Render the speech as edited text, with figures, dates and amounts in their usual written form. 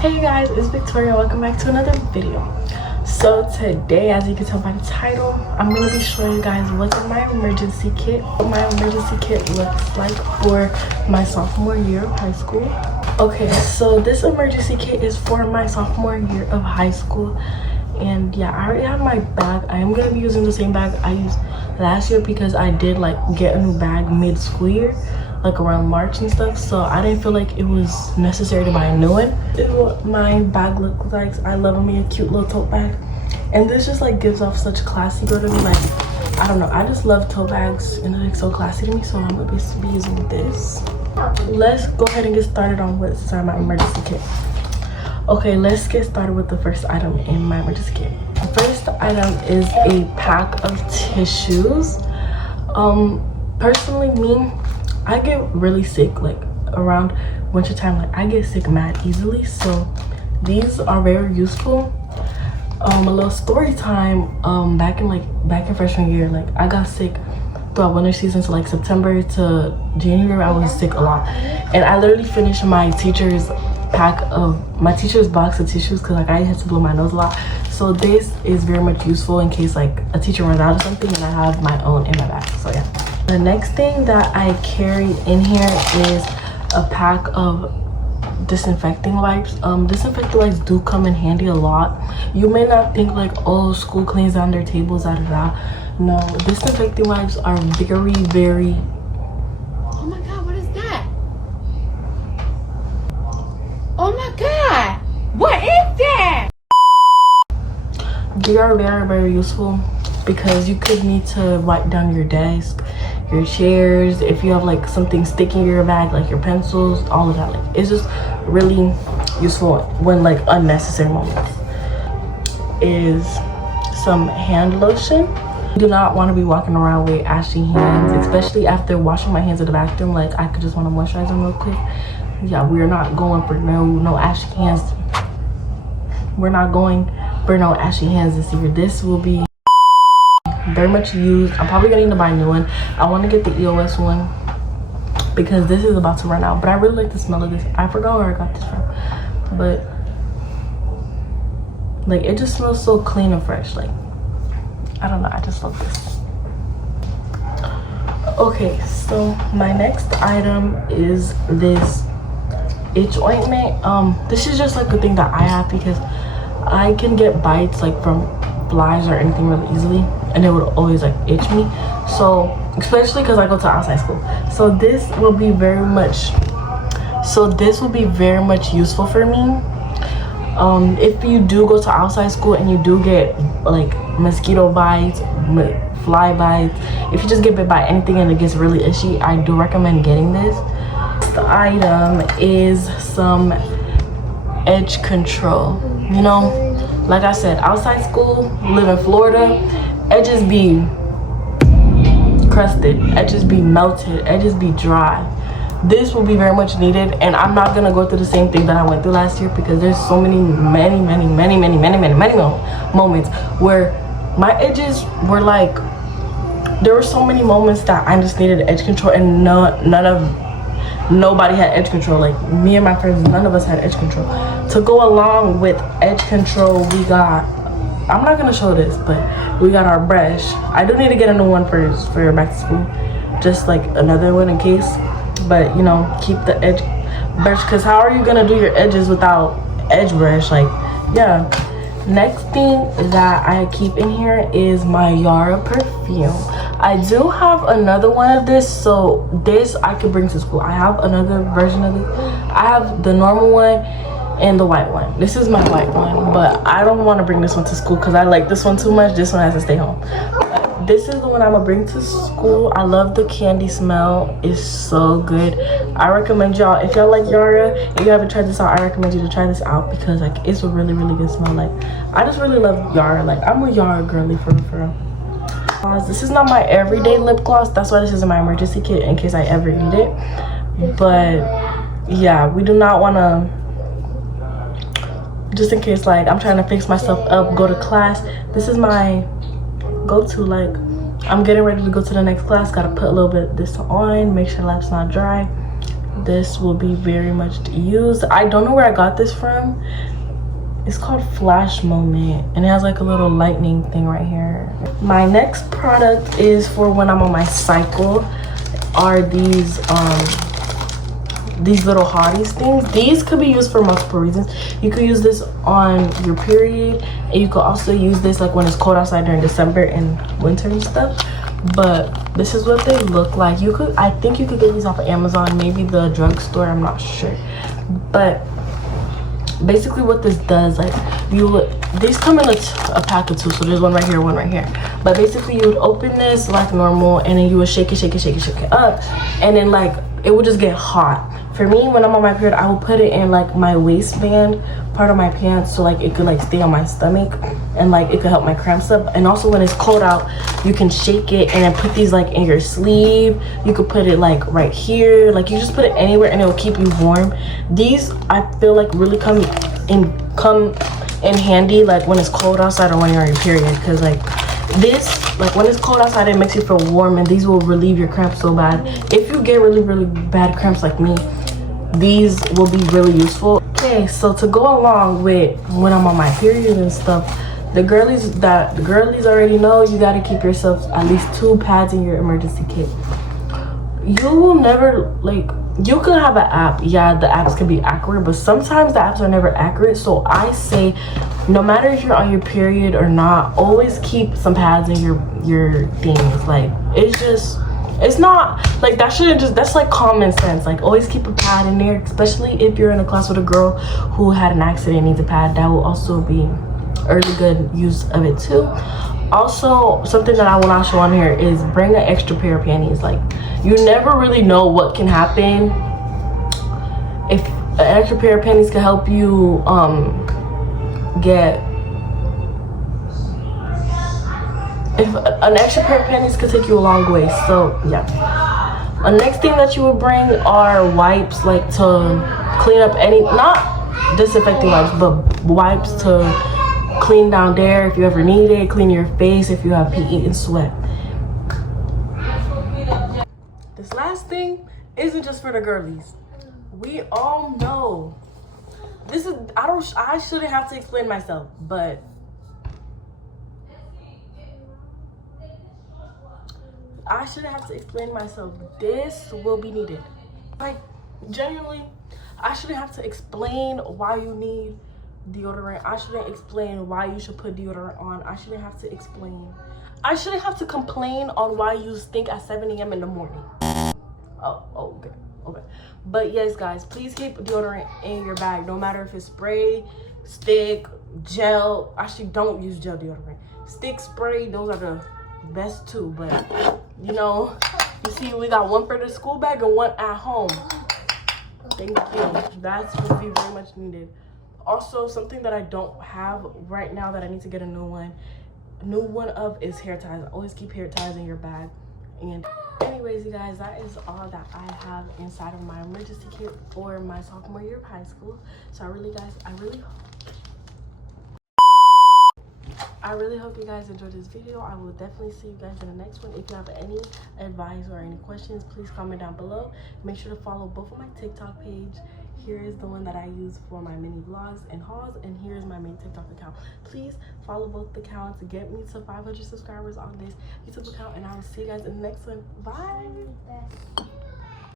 Hey guys, it's Victoria. Welcome back to another video. So today, as you can tell by the title, I'm going to be showing you guys what's in my emergency kit. What my emergency kit looks like for my sophomore year of high school. Okay, so this emergency kit is for my sophomore year of high school. And yeah, I already have my bag. I am going to be using the same bag I used last year because I did like get a new bag mid-school year, like around March and stuff, so I didn't feel like it was necessary to buy a new one. This is what my bag looks like. I love me a cute little tote bag, and this just like gives off such classy go to me. Like, I don't know, I just love tote bags and it's like so classy to me, so I'm gonna be using this. Let's go ahead and get started on what's inside my emergency kit. Okay, let's get started with the first item in my emergency kit. The first item is a pack of tissues. Personally, me, I get really sick like around winter time. Like, I get sick mad easily, so these are very useful. A little story time. Back in freshman year, like I got sick throughout winter season, so like September to January I was sick a lot, and I literally finished my teacher's box of tissues because like I had to blow my nose a lot. So this is very much useful in case like a teacher runs out of something and I have my own in my bag. So yeah. The next thing that I carried in here is a pack of disinfecting wipes. Disinfecting wipes do come in handy a lot. You may not think like, oh, school cleans down their tables, da da da. No, disinfecting wipes are very Oh my god, what is that? Oh my god, what is that? They are very useful because you could need to wipe down your desk, your chairs, if you have like something sticking in your bag, like your pencils, all of that. Like, it's just really useful when like unnecessary moments. Is some hand lotion. I do not want to be walking around with ashy hands, especially after washing my hands in the bathroom. Like, I could just want to moisturize them real quick. Yeah, we're not going for no ashy hands. We're not going for no ashy hands this year. This will be very much used. I'm probably gonna need to buy a new one. I want to get the EOS one because this is about to run out, but I really like the smell of this. I forgot where I got this from, but like it just smells so clean and fresh. Like, I don't know, I just love this. Okay, so my next item is this itch ointment. This is just like a thing that I have because I can get bites like from flies or anything really easily, and it would always like itch me. So especially because I go to outside school, so this will be very much useful for me. If you do go to outside school and you do get like mosquito bites, fly bites, if you just get bit by anything and it gets really itchy, I do recommend getting this. The item is some edge control. You know, like I said, outside school, live in Florida, edges be crusted, edges be melted, edges be dry. This will be very much needed, and I'm not gonna go through the same thing that I went through last year because there's so many moments where my edges were like, there were so many moments that I just needed edge control, and nobody had edge control. Like, me and my friends, none of us had edge control. To go along with edge control, we got, I'm not gonna show this, but we got our brush. I do need to get a new one for back to school, just like another one in case. But you know, keep the edge brush, because how are you gonna do your edges without edge brush? Like, yeah. Next thing that I keep in here is my Yara perfume. I do have another one of this, so this I could bring to school. I have another version of this. I have the normal one and the white one. This is my white one, but I don't want to bring this one to school because I like this one too much. This one has to stay home. This is the one I'm gonna bring to school. I love the candy smell. It's so good. I recommend y'all, if y'all like Yara and you haven't tried this out, I recommend you to try this out because like it's a really good smell. Like, I just really love Yara. Like, I'm a Yara girly for real. This is not my everyday lip gloss. That's why this is in my emergency kit in case I ever need it. But yeah, we do not want to, just in case like I'm trying to fix myself up, go to class. This is my go-to. Like, I'm getting ready to go to the next class, gotta put a little bit of this on, make sure lap's not dry. this will be very much used. I don't know where I got this from. It's called Flash Moment, and it has like a little lightning thing right here. My next product is for when I'm on my cycle. Are these little hotties things. These could be used for multiple reasons. You could use this on your period, and you could also use this like when it's cold outside during December and winter and stuff. But this is what they look like. I think you could get these off of Amazon, maybe the drugstore, I'm not sure. But basically what this does, like, these come in a pack of 2, so there's one right here, one right here. But basically you would open this like normal, and then you would shake it up, and then like it would just get hot. For me, when I'm on my period, I will put it in like my waistband part of my pants, so like it could like stay on my stomach, and like it could help my cramps up. And also when it's cold out, you can shake it and then put these like in your sleeve. You could put it like right here, like you just put it anywhere and it will keep you warm. These I feel like really come in handy like when it's cold outside or when you're on your period, because like this, like when it's cold outside, it makes you feel warm, and these will relieve your cramps so bad. If you get really bad cramps like me, these will be really useful. Okay, so to go along with when I'm on my period and stuff, the girlies already know you got to keep yourself at least 2 pads in your emergency kit. You will never, like, you could have an app. Yeah, the apps can be accurate, but sometimes the apps are never accurate. So I say, no matter if you're on your period or not, always keep some pads in your things. Like, it's not like that shouldn't just, that's like common sense. Like, always keep a pad in there, especially if you're in a class with a girl who had an accident and needs a pad. That will also be a really good use of it too. Also, something that I will not show on here is bring an extra pair of panties. Like, you never really know what can happen. If an extra pair of panties can help you if an extra pair of panties could take you a long way. So yeah, the next thing that you would bring are wipes, like to clean up any, not disinfecting wipes, but wipes to clean down there if you ever need it, clean your face if you have PE and sweat. This last thing isn't just for the girlies. We all know this is, I shouldn't have to explain myself, but I shouldn't have to explain myself. This will be needed. Like, genuinely, I shouldn't have to explain why you need deodorant. I shouldn't explain why you should put deodorant on. I shouldn't have to explain. I shouldn't have to complain on why you stink at 7 a.m. in the morning. Oh, okay. But yes, guys, please keep deodorant in your bag, no matter if it's spray, stick, gel. Actually, don't use gel deodorant. Stick, spray, those are the best too. But you know, you see, we got one for the school bag and one at home. Thank you. That's would be very much needed. Also, something that I don't have right now that I need to get a new one of is hair ties. Always keep hair ties in your bag. And anyways, you guys, that is all that I have inside of my emergency kit for my sophomore year of high school. So I really hope you guys enjoyed this video. I will definitely see you guys in the next one. If you have any advice or any questions, please comment down below. Make sure to follow both of my TikTok page. Here is the one that I use for my mini vlogs and hauls, and here's my main TikTok account. Please follow both accounts. Get me to 500 subscribers on this YouTube account, and I will see you guys in the next one. Bye.